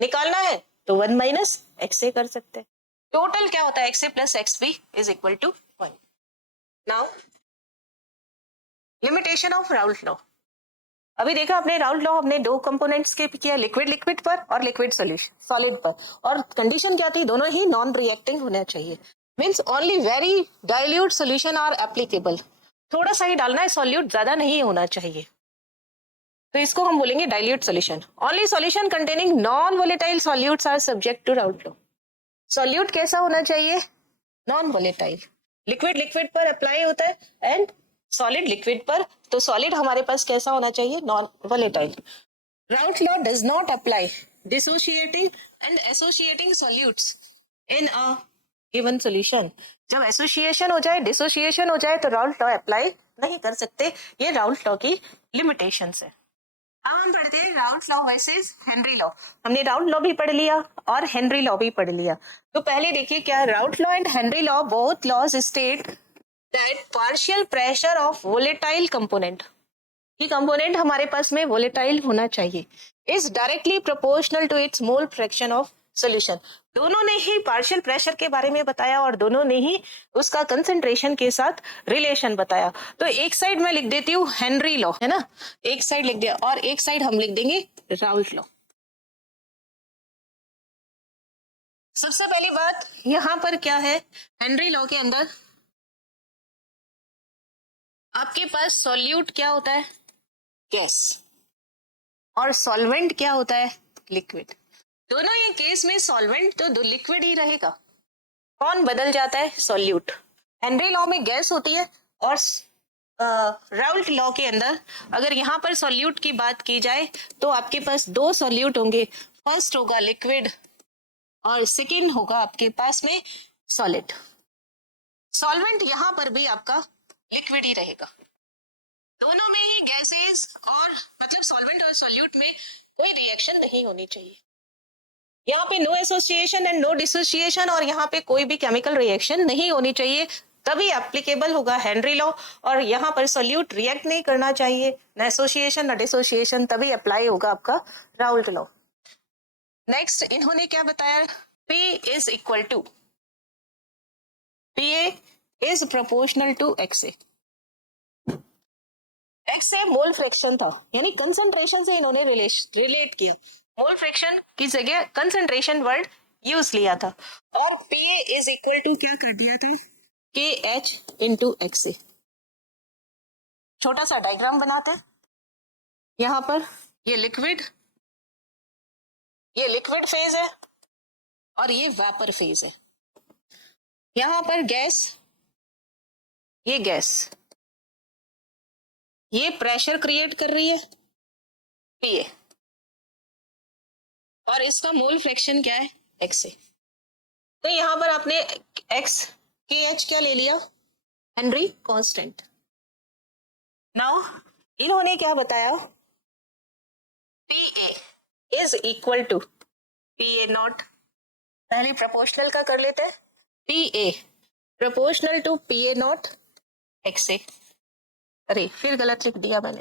निकालना है तो 1 माइनस एक्स ए कर सकते हैं. टोटल क्या होता है? X A plus x B is equal to 1. Now limitation of Raoult law. अभी देखा आपने राउल्ट लॉ, हमने दो कंपोनेंट्स के किया, लिक्विड पर और लिक्विड सॉल्यूशन सॉलिड पर. और कंडीशन क्या थी? दोनों ही नॉन रिएक्टिंग होना चाहिए. Means only very dilute solution are applicable. थोड़ा सा ही डालना है सॉल्यूट, ज्यादा नहीं होना चाहिए, तो इसको हम बोलेंगे dilute solution. Only solution containing non volatile solutes are subject to Raoult law. Solute कैसा होना चाहिए? Non volatile. लिक्विड पर अप्लाई होता है एंड सॉलिड लिक्विड पर. तो सॉलिड हमारे पास कैसा होना चाहिए? Non volatile. Raoult law does not apply dissociating and associating solutes in a given solution. जब एसोसिएशन हो जाए, डिसोसिएशन हो जाए, तो राउल्ट लॉ अप्लाई नहीं कर सकते. ये राउल्ट लॉ की लिमिटेशन है. अब हम पढ़ते हैं Raoult law versus Henry law. हमने राउल्ट लॉ भी पढ़ लिया और हेनरी लॉ भी पढ़ लिया. तो पहले देखिए क्या Raoult law and Henry law both laws state that partial pressure of volatile component, कि कंपोनेंट हमारे पास में वोलेटाइल होना चाहिए, is directly proportional to its mole fraction of solution. दोनों ने ही पार्शियल प्रेशर के बारे में बताया और दोनों ने ही उसका कंसंट्रेशन के साथ रिलेशन बताया. तो एक साइड मैं लिख देती हूँ हेनरी लॉ, है ना, एक साइड लिख दिया, और एक साइड हम लिख देंगे राउल्ट लॉ. सबसे पहली बात यहाँ पर क्या है? हेनरी लॉ के अंदर आपके पास सॉल्यूट क्या होता है? गैस. और सॉल्वेंट क्या होता है? लिक्विड. दोनों ये केस में सॉल्वेंट तो लिक्विड ही रहेगा. कौन बदल जाता है? सॉल्यूट. हेनरी लॉ में गैस होती है और राउल्ट लॉ के अंदर अगर यहाँ पर सॉल्यूट की बात की जाए तो आपके पास दो सॉल्यूट होंगे. फर्स्ट होगा लिक्विड और सेकेंड होगा आपके पास में सॉलिड. सॉल्वेंट यहाँ पर भी आपका लिक्विड ही रहेगा. दोनों में ही गैसेस और मतलब सॉल्वेंट और सॉल्यूट में कोई रिएक्शन नहीं होनी चाहिए. यहाँ पे no association and no dissociation, और यहाँ पे कोई भी केमिकल रिएक्शन नहीं होनी चाहिए, तभी एप्लीकेबल होगा हेनरी लॉ. और यहाँ पर सॉल्यूट रिएक्ट नहीं करना चाहिए, न एसोसिएशन न डिसोसिएशन, तभी अप्लाई होगा आपका राउल्ट लॉ. नेक्स्ट इन्होंने क्या बताया? P is equal to PA इज proportional to XA. XA mole fraction था, यानी कंसंट्रेशन से इन्होंने रिलेट किया. मोल फ्रैक्शन की जगह कंसंट्रेशन वर्ड यूज लिया था. और PA इज इक्वल टू क्या कर दिया था? KH into XA. छोटा सा डायग्राम बनाते हैं. यहाँ पर ये लिक्विड फेज है और ये वेपर फेज है. यहाँ पर गैस, ये गैस, ये प्रेशर क्रिएट कर रही है PA, और इसका मोल फ्रैक्शन क्या है? XA. तो यहाँ पर आपने KH क्या ले लिया? Henry constant. नाउ इन्होंने क्या बताया? PA is equal to PA naught. पहले प्रोपोर्शनल का कर लेते हैं. PA proportional to PA naught XA. अरे फिर गलत लिख दिया मैंने।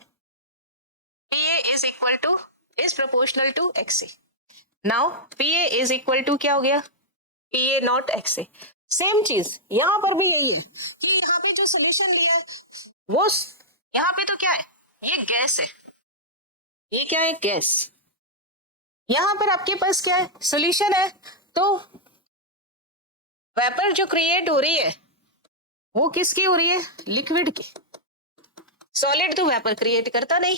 PA is equal to is proportional to XA। Now PA is equal to क्या हो गया, PA नॉट XA। सेम चीज यहाँ पर भी यही है। तो यहाँ पे जो सोल्यूशन लिया है वो यहाँ पे तो क्या है, ये गैस है, ये क्या है, गैस। यहाँ पर आपके पास क्या है, सोल्यूशन है। तो वेपर जो क्रिएट हो रही है वो किसकी हो रही है, लिक्विड की। सॉलिड तो वेपर क्रिएट करता नहीं,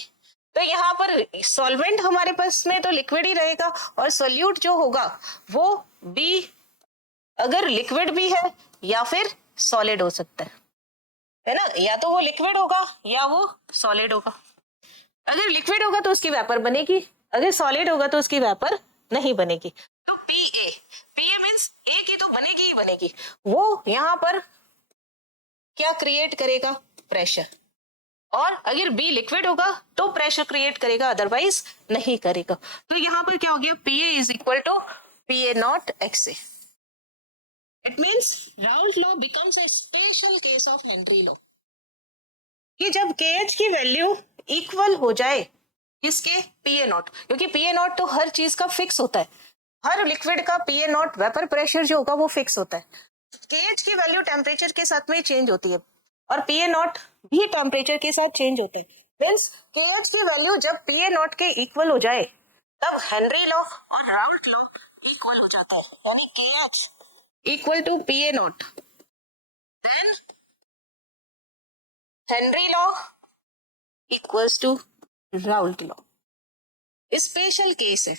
तो यहाँ पर सॉल्वेंट हमारे पास में तो लिक्विड ही रहेगा, और सोल्यूट जो होगा वो भी अगर लिक्विड भी है या फिर सॉलिड हो सकता है ना, या तो वो लिक्विड होगा या वो सॉलिड होगा। अगर लिक्विड होगा तो उसकी वेपर बनेगी, अगर सॉलिड होगा तो उसकी वेपर नहीं बनेगी। तो PA मींस A की तो बनेगी ही बनेगी, वो यहाँ पर क्या क्रिएट करेगा, प्रेशर। और अगर B लिक्विड होगा तो प्रेशर क्रिएट करेगा, अदरवाइज नहीं करेगा। तो यहाँ पर क्या हो गया, PA is equal to PA naught XA। It means Raoult law becomes a special case of Henry law, कि जब KH की वैल्यू इक्वल हो जाए किसके, PA नॉट, क्योंकि PA नॉट तो हर चीज का फिक्स होता है, हर लिक्विड का PA नॉट वेपर प्रेशर जो होगा वो फिक्स होता है। KH की वैल्यू टेम्परेचर के साथ में चेंज होती है और PA नॉट भी टेम्परेचर के साथ चेंज होता है। मींस KH की वैल्यू जब PA नॉट के इक्वल हो जाए तब हेनरी लॉ और राउल्ट लॉ इक्वल हो जाता है, यानी KH equal to PA not, then Henry law equals to Raoult law. Special case है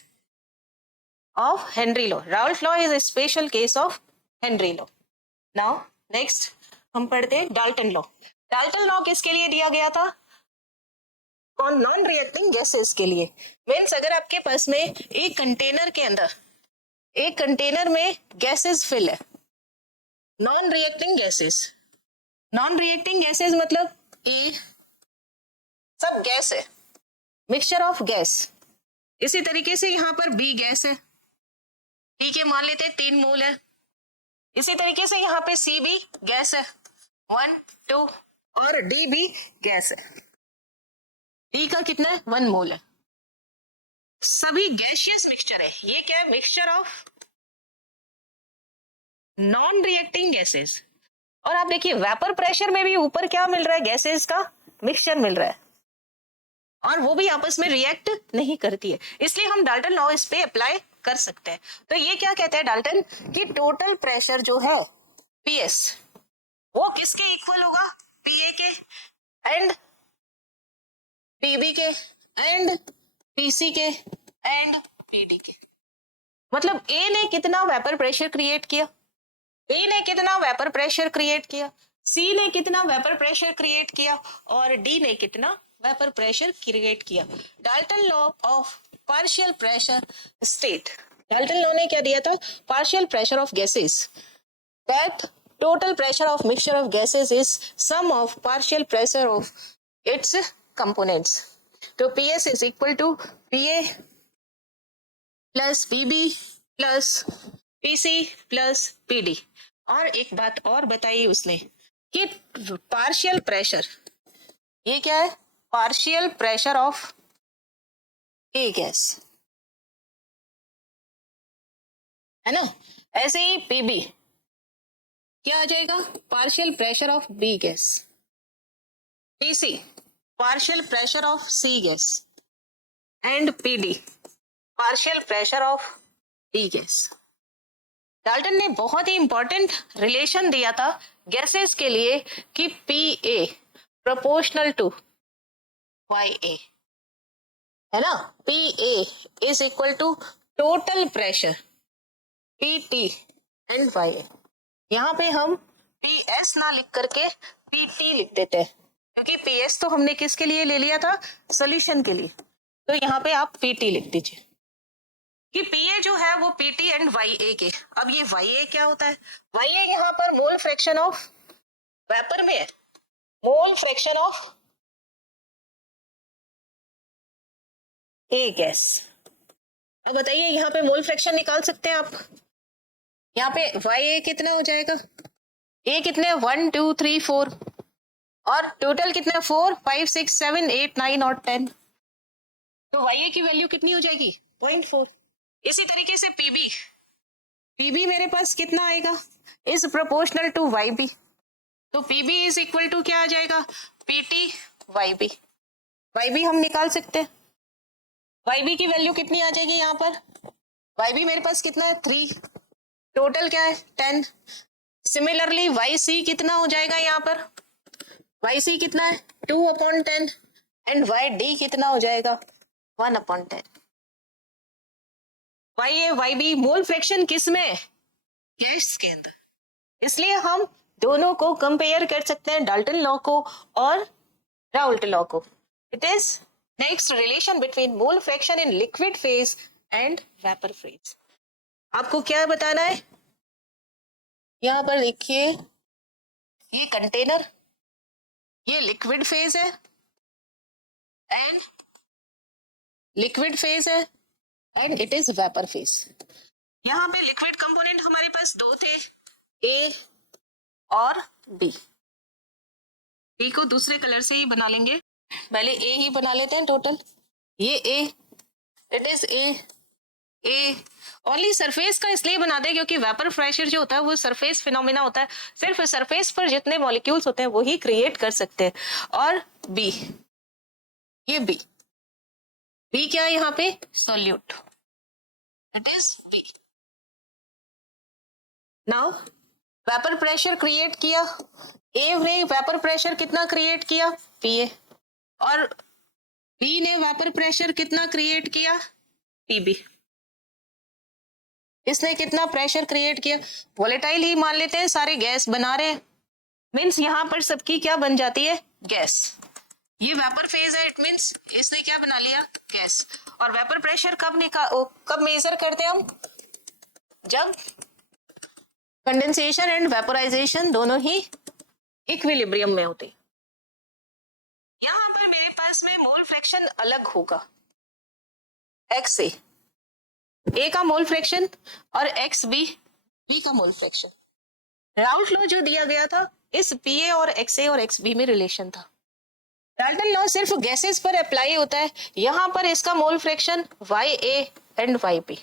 of Henry law, Raoult law is a special case of Henry law. Now next हम पढ़ते हैं Dalton law. Dalton law किसके लिए दिया गया था, कौन, नॉन रिएक्टिंग गैसेस के लिए। मींस अगर आपके पास में एक कंटेनर के अंदर, एक कंटेनर में गैसेस फिल है, non reacting gases, non reacting gases मतलब ए सब गैस है, मिक्सचर ऑफ गैस। इसी तरीके से यहाँ पर B गैस है, B के मान लेते हैं 3 मोल है। इसी तरीके से यहाँ पे C भी गैस है 1 2, और D भी गैस है, D का कितना है 1 मोल है। सभी गैसियस मिक्सचर है, ये क्या है, mixture of non reacting gases. और आप देखिए वेपर प्रेशर में भी ऊपर क्या मिल रहा है, गैसेस का मिक्सचर मिल रहा है, और वो भी आपस में रिएक्ट नहीं करती है, इसलिए हम डाल्टन लॉ इस पे अप्लाई कर सकते हैं। तो ये क्या कहते हैं डाल्टन, कि टोटल प्रेशर जो है PS वो किसके इक्वल होगा, PA के एंड PB के एंड PC के एंड PD के। मतलब A ने कितना वेपर प्रेशर क्रिएट किया, A ने कितना वेपर प्रेशर क्रिएट किया, C ने कितना वेपर प्रेशर क्रिएट किया, और D ने कितना वेपर प्रेशर क्रिएट किया। Dalton law of partial pressure state, Dalton law ने क्या दिया था, partial pressure of gases, that total pressure of mixture of gases is sum of partial pressure of its components. तो PS is equal to PA plus PB plus PC plus PD। और एक बात और बताई उसने कि पार्शियल प्रेशर, ये क्या है, partial pressure of A gas है ना। ऐसे ही PB क्या आ जाएगा, partial pressure of B gas, PC partial pressure of C gas, and PD partial pressure of D gas. Dalton ने बहुत ही इंपॉर्टेंट रिलेशन दिया था गैसेस के लिए कि PA प्रोपोर्शनल टू YA है ना, PA is equal to total pressure PT and YA। यहाँ पे हम PS ना लिख करके PT लिख देते हैं, क्योंकि PS तो हमने किसके लिए ले लिया था, सॉल्यूशन के लिए, तो यहाँ पे आप PT लिख दीजिए कि PA जो है वो PT एंड YA के। अब ये YA क्या होता है, YA यहाँ पर मोल फ्रैक्शन ऑफ वेपर में है, mole fraction of A gas. अब बताइए यहाँ पे मोल फ्रैक्शन निकाल सकते हैं आप, यहाँ पे YA कितना हो जाएगा, A कितने 1 2 3 4, और टोटल कितना 4 5 6 7 8 9 और 10, तो YA की वैल्यू कितनी हो जाएगी 0.4। इसी तरीके से पीबी मेरे पास कितना आएगा इज प्रोपोर्शनल टू YB, तो PB इज इक्वल टू क्या आ जाएगा PT YB। YB हम निकाल सकते हैं, YB की वैल्यू कितनी आ जाएगी यहाँ पर, YB मेरे पास कितना है 3, टोटल क्या है 10। सिमिलरली YC कितना हो जाएगा यहाँ पर, YC कितना है 2/10 एंड YD कितना हो जाएगा 1/10। YA YB मोल फ्रैक्शन किस में, गैस के अंदर, इसलिए हम दोनों को कंपेयर कर सकते हैं, डाल्टन लॉ को और राउल्ट लॉ को। It is next relation between mole fraction in liquid phase and vapour phase. आपको क्या बताना है, यहां पर लिखिए ये कंटेनर, ये लिक्विड फेज है एंड लिक्विड फेज है and it is vapour phase. यहाँ पे लिक्विड कंपोनेंट हमारे पास दो थे, ए और बी। बी को दूसरे कलर से ही बना लेंगे, पहले ए ही बना लेते हैं टोटल। ये A, it is a only surface का इसलिए बना दे क्योंकि वेपर प्रेशर जो होता है वो सरफेस फिनोमिना होता है, सिर्फ सरफेस पर जितने मॉलिक्यूल्स होते हैं वो ही क्रिएट कर सकते हैं। और बी, ये बी क्या है यहाँ पे solute, it is B. Now vapour pressure create किया, ए ने वेपर प्रेशर कितना क्रिएट किया PA, और बी ने वेपर प्रेशर कितना क्रिएट किया PB। इसने कितना प्रेशर क्रिएट किया, वोलेटाइल ही मान लेते हैं, सारे गैस बना रहे हैं, मीन्स यहां पर सबकी क्या बन जाती है गैस। ये वेपर फेज है, इट मीन्स इसने क्या बना लिया गैस। और वेपर प्रेशर कब मेजर करते हैं हम, जब कंडेंसेशन एंड वेपोराइजेशन दोनों ही इक्विलिब्रियम में होते। यहां पर मेरे पास में मोल फ्रैक्शन अलग होगा, एक्स ए का मोल फ्रैक्शन और एक्स बी का मोल फ्रैक्शन। राउल्ट लॉ जो दिया गया था इस PA और XA और XB में रिलेशन था। डाल्टन लॉ सिर्फ गैसेस पर अप्लाई होता है, यहां पर इसका mole fraction YA and YB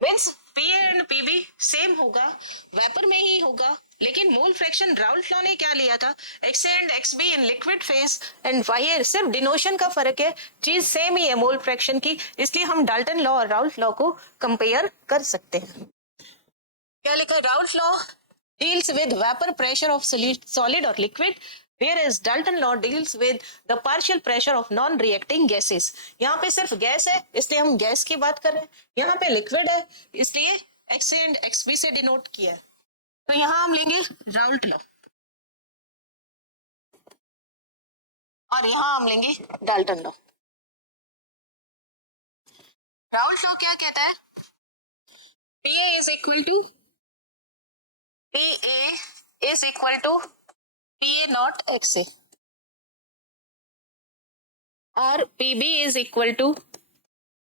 means PA and PB same होगा, वेपर में ही होगा, लेकिन मोल फ्रैक्शन राउल्ट लॉ ने क्या लिया था XA and XB in liquid phase and YA, सिर्फ डिनोशन का फर्क है, चीज सेम ही है मोल फ्रैक्शन की, इसलिए हम डाल्टन लॉ और राउल्ट लॉ को कंपेयर कर सकते हैं। क्या लिखा, Raoult law deals with vapor pressure of solid or liquid, whereas Dalton law deals with the partial pressure of non-reacting gases। यहाँ पे सिर्फ गैस है इसलिए हम गैस की बात कर रहे हैं, यहाँ पे लिक्विड है इसलिए XA एंड XB से डिनोट किया है, तो यहाँ हम लेंगे राउल्ट लॉ और यहाँ हम लेंगे डाल्टन लॉ। राउल्ट लॉ क्या कहता है, PA is equal to PA not XA और PB is equal to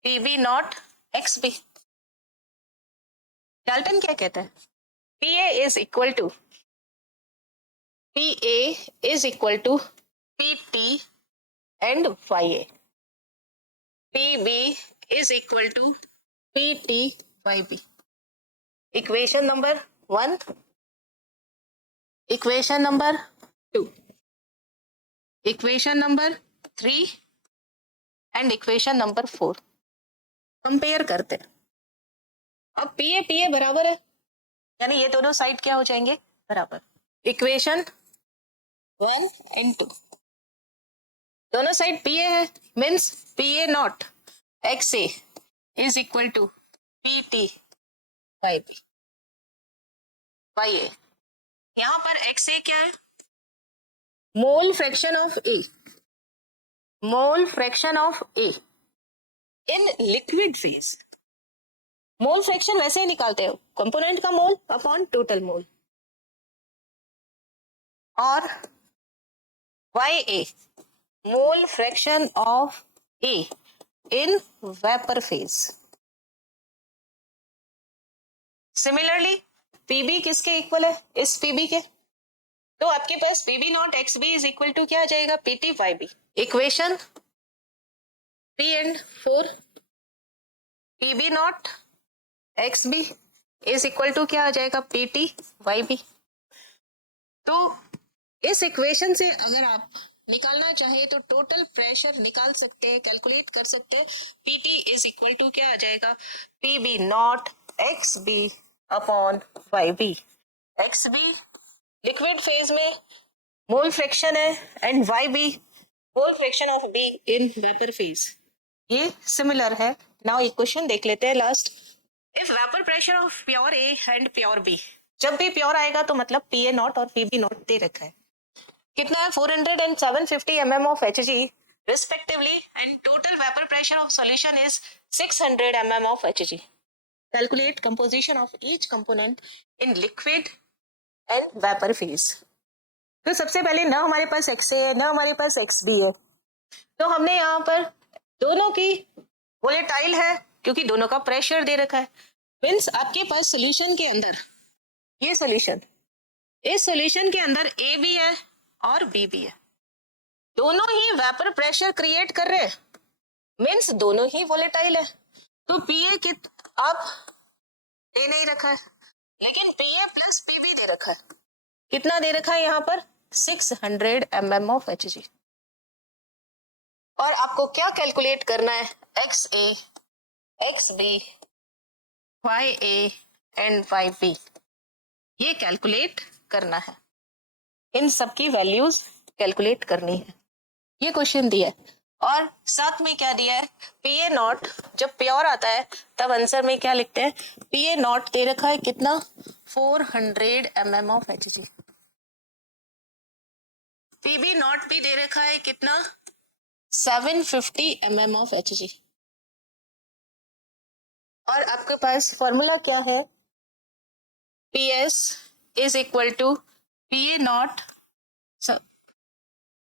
PB not XB। Dalton क्या कहता है, PA is equal to PT and YA, PB is equal to PT YB। Equation number 1, equation number 2, equation number 3 and equation number 4 compare करते हैं। अब PA बराबर है, यानी ये दोनों साइड क्या हो जाएंगे बराबर। इक्वेशन 1 एंड 2 दोनों साइड PA है, means PA naught XA is equal to PT YB। YA यहां पर XA क्या है, mole fraction of A, mole fraction of A in liquid phase. Mole fraction वैसे ही निकालते हो, कंपोनेंट का मोल अपॉन टोटल मोल। और YA mole fraction of A in vapour phase. Similarly PB किसके इक्वल है, इस PB के, तो आपके पास P B not x B is equal to क्या आ जाएगा, P T Y B. Equation 3 and 4, P B not x B is equal to क्या आ जाएगा, पी टी वाई बी। तो इस इक्वेशन से अगर आप निकालना चाहे तो टोटल प्रेशर निकाल सकते हैं, कैलकुलेट कर सकते हैं। P T is equal to क्या आ जाएगा, P B not x B upon Y B. X B liquid phase में मोल फ्रैक्शन है and Y B mole fraction of B in vapour phase, ये सिमिलर है। नाउ इक्वेशन देख लेते हैं last. If vapour pressure of pure A and pure B, जब भी pure आएगा तो मतलब पी ए नॉट और पी बी नॉट दे रखा है, कितना है 400 and 750 mm of Hg respectively, and total vapor pressure of solution is 600 mm of Hg. Calculate composition of each component in liquid and vapor phase. तो सबसे पहले ना हमारे पास XA है ना हमारे पास XB है, तो हमने यहाँ पर दोनों की वोलेटाइल है क्योंकि दोनों का प्रेशर दे रखा है। मीन्स आपके पास सोल्यूशन के अंदर ये सोल्यूशन, इस सोल्यूशन के अंदर A भी है और बी भी है, दोनों ही वेपर प्रेशर क्रिएट कर रहे हैं, मीन्स दोनों ही वोलेटाइल है। तो पीए कित अब ए नहीं रखा है लेकिन पीए प्लस पीबी दे रखा है, कितना दे रखा है यहाँ पर 600 mm ऑफ Hg। और आपको क्या कैलकुलेट करना है, X A X B Y A and Y B, ये कैलकुलेट करना है, इन सब की वैल्यूज कैलकुलेट करनी है, ये क्वेश्चन दिया है। और साथ में क्या दिया है, पी ए नॉट जब प्योर आता है तब आंसर में क्या लिखते हैं, पी ए नॉट दे रखा है कितना 400 mm of Hg, P B naught भी दे रखा है कितना 750 mm ऑफ Hg। और आपके पास फॉर्मूला क्या है, P S is equal to P A naught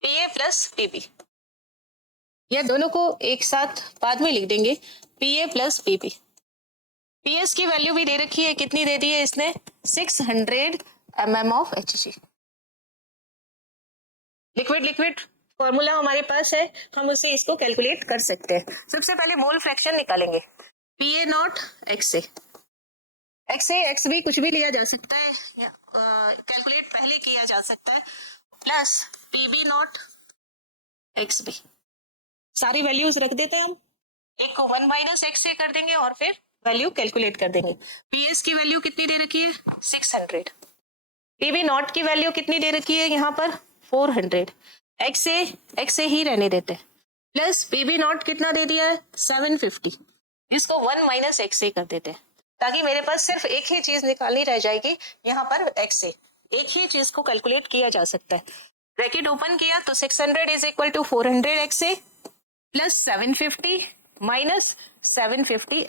P A plus P B, या दोनों को एक साथ बाद में लिख देंगे, P A plus P B. P S की वैल्यू भी दे रखी है, कितनी दे दी है इसने 600 mm of Hg। Liquid liquid formula हमारे पास है, हम उससे इसको कैलकुलेट कर सकते हैं। सबसे पहले मोल फ्रैक्शन निकालेंगे, P A not x A, X A X B कुछ भी लिया जा सकता है, कैलकुलेट पहले किया जा सकता है, plus P B not x B, सारी वैल्यूज रख देते हैं हम, एक को 1 माइनस एक्स से कर देंगे और फिर वैल्यू कैलकुलेट कर देंगे। पी एस की वैल्यू कितनी दे रखी है 600, पी बी नॉट की वैल्यू कितनी दे रखी है यहाँ पर 400, एक्स ए ही रहने देते हैं, प्लस पी बी नॉट कितना दे दिया है 750, इसको 1 माइनस एक्स ए कर देते हैं ताकि मेरे पास सिर्फ एक ही चीज निकालनी रह जाएगी, यहाँ पर एक्स ए, एक ही चीज को कैलकुलेट किया जा सकता है। ब्रैकेट ओपन किया तो 600 is equal to 400 X A plus 750 minus 750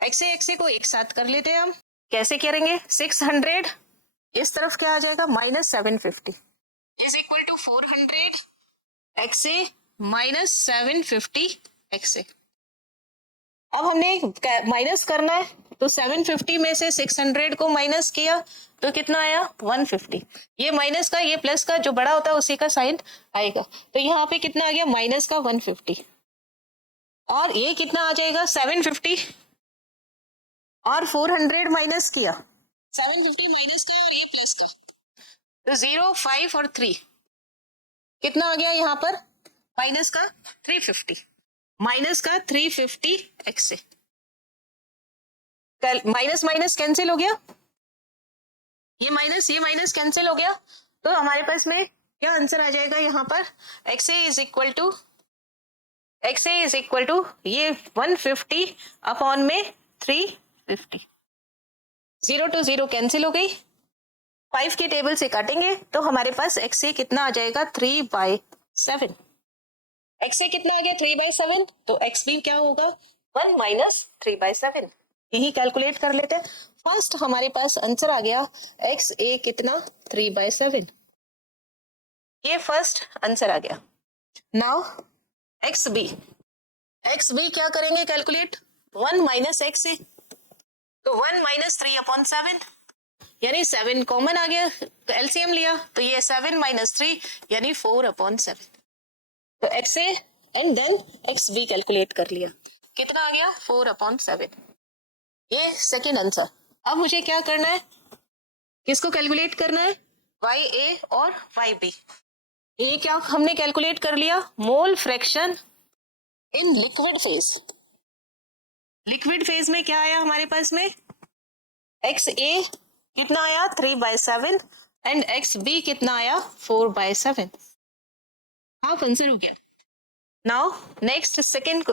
X A को एक साथ कर लेते हैं हम, कैसे करेंगे, 600 इस तरफ क्या आ जाएगा minus 750 is equal to 400 X A minus 750 X A. अब हमने माइनस करना है तो 750 में से 600 को माइनस किया तो कितना आया 150, ये माइनस का ये प्लस का जो बड़ा होता है उसी का साइन आएगा, तो यहाँ पे कितना आ गया माइनस का 150, और ये कितना आ जाएगा 750 और 400 माइनस किया, 750 माइनस का और ये प्लस का, तो 0 5 और 3 कितना आ गया यहाँ पर माइनस का 350, माइनस का 350 एक्स से, माइनस माइनस कैंसिल हो गया, ये माइनस कैंसिल हो गया, तो हमारे पास में क्या आंसर आ जाएगा यहाँ पर X A is equal to ये 150 अपॉन में 350, 0 to 0 कैंसिल हो गई, 5 की टेबल से काटेंगे तो हमारे पास एक्स ए कितना आ जाएगा 3/7, एक्स ए कितना आ गया 3/7, तो एक्स बी क्या होगा 1 माइनस 3/7, यही कैलकुलेट कर लेते हैं। फर्स्ट हमारे पास आंसर आ गया एक्स ए कितना 3/7, ये फर्स्ट आंसर आ गया। नाउ एक्स बी क्या करेंगे कैलकुलेट, 1 माइनस एक्स ए, तो 1 माइनस 3/7, यानी 7 कॉमन आ गया, एलसीएम लिया तो ये 7 माइनस 3 यानी 4/7। तो X A and then X B calculate कर लिया, कितना आ गया 4/7। ये सेकेंड आंसर। अब मुझे क्या करना है, किसको कैलकुलेट करना है, वाई ए और वाई बी। ये क्या हमने कैलकुलेट कर लिया, मोल फ्रैक्शन इन लिक्विड फेज। लिक्विड फेज में क्या आया हमारे पास में, एक्स ए कितना आया 3/7 एंड एक्स बी कितना आया 4/7। हाफ आंसर हो गया। नाउ नेक्स्ट सेकेंड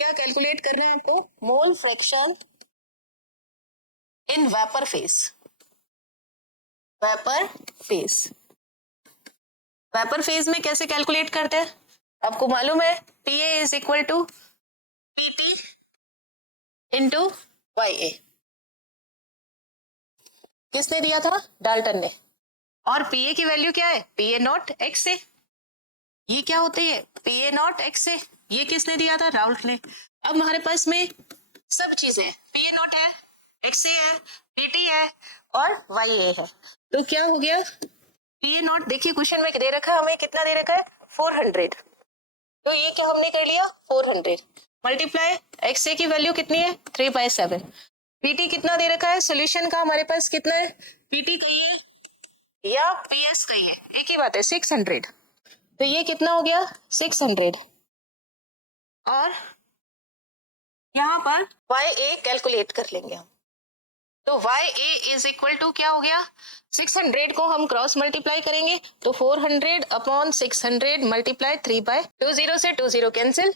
क्या कैलकुलेट करना है आपको, mole fraction in vapour phase. Vapour phase, vapour phase में कैसे कैलकुलेट करते हैं, आपको मालूम है P A is equal to P T into Y A. किसने दिया था, डाल्टन ने। और पी ए की वैल्यू क्या है, P A not x A. ये क्या होती है, P A not x A, ये किसने दिया था, राउल्ट ने। अब हमारे पास में सब चीजें, पी ए नॉट है, एक्स ए है, पी टी है और वाई ए है। तो क्या हो गया, पी ए नॉट देखिए क्वेश्चन में दे रखा है हमें, कितना दे रखा है 400। तो ये क्या हमने कर लिया 400 मल्टीप्लाई एक्स ए की वैल्यू कितनी है 3/7। पीटी कितना दे रखा है, सॉल्यूशन का हमारे पास कितना है, पीटी कहिए या पीएस कहिए, एक ही बात है 600। तो ये कितना हो गया 600। और यहाँ पर वाई ए कैलकुलेट कर लेंगे हम। तो Y A is equal to क्या हो गया, 600 को हम क्रॉस मल्टीप्लाई करेंगे तो 400/600 मल्टीप्लाई 3/20 से 20 कैंसिल।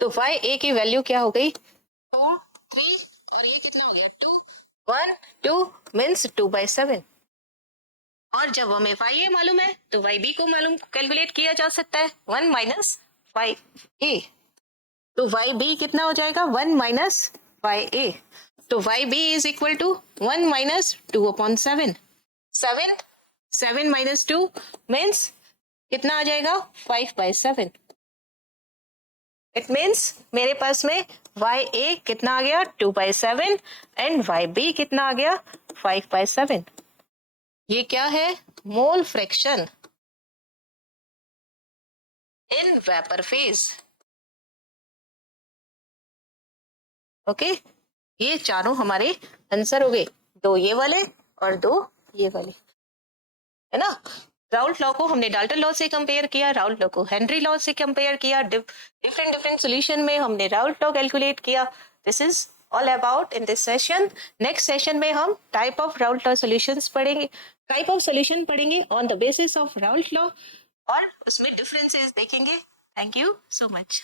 तो वाई ए की वैल्यू क्या हो गई 4 3 और ये कितना हो गया 2 1 2 मीन्स 2/7। और जब हमें वाई ए मालूम है तो वाई बी को मालूम कैलकुलेट किया जा सकता है 1 माइनस वाई ए। तो वाई बी कितना हो जाएगा 1 माइनस वाई ए। तो Y B is equal to 1 minus 2/7। 7 minus 2 means कितना आ जाएगा 5/7। इट मीन्स मेरे पास में वाई ए कितना आ गया 2/7 एंड वाई बी कितना आ गया 5/7। ये क्या है, mole fraction in vapour phase. Okay, ये चारों हमारे आंसर हो गए, 2 ये वाले और 2 ये वाले, है ना। राउल्ट लॉ को हमने डाल्टन लॉ से कंपेयर किया, राउल्ट लॉ को हेनरी लॉ से कंपेयर किया, डिफरेंट सॉल्यूशन में हमने राउल्ट लॉ कैलकुलेट किया। This is all about in this session. Next session में हम type of Raoult law solutions पढ़ेंगे, टाइप ऑफ सॉल्यूशन पढ़ेंगे on the basis of Raoult law और उसमें डिफरेंसेस देखेंगे। Thank you so much.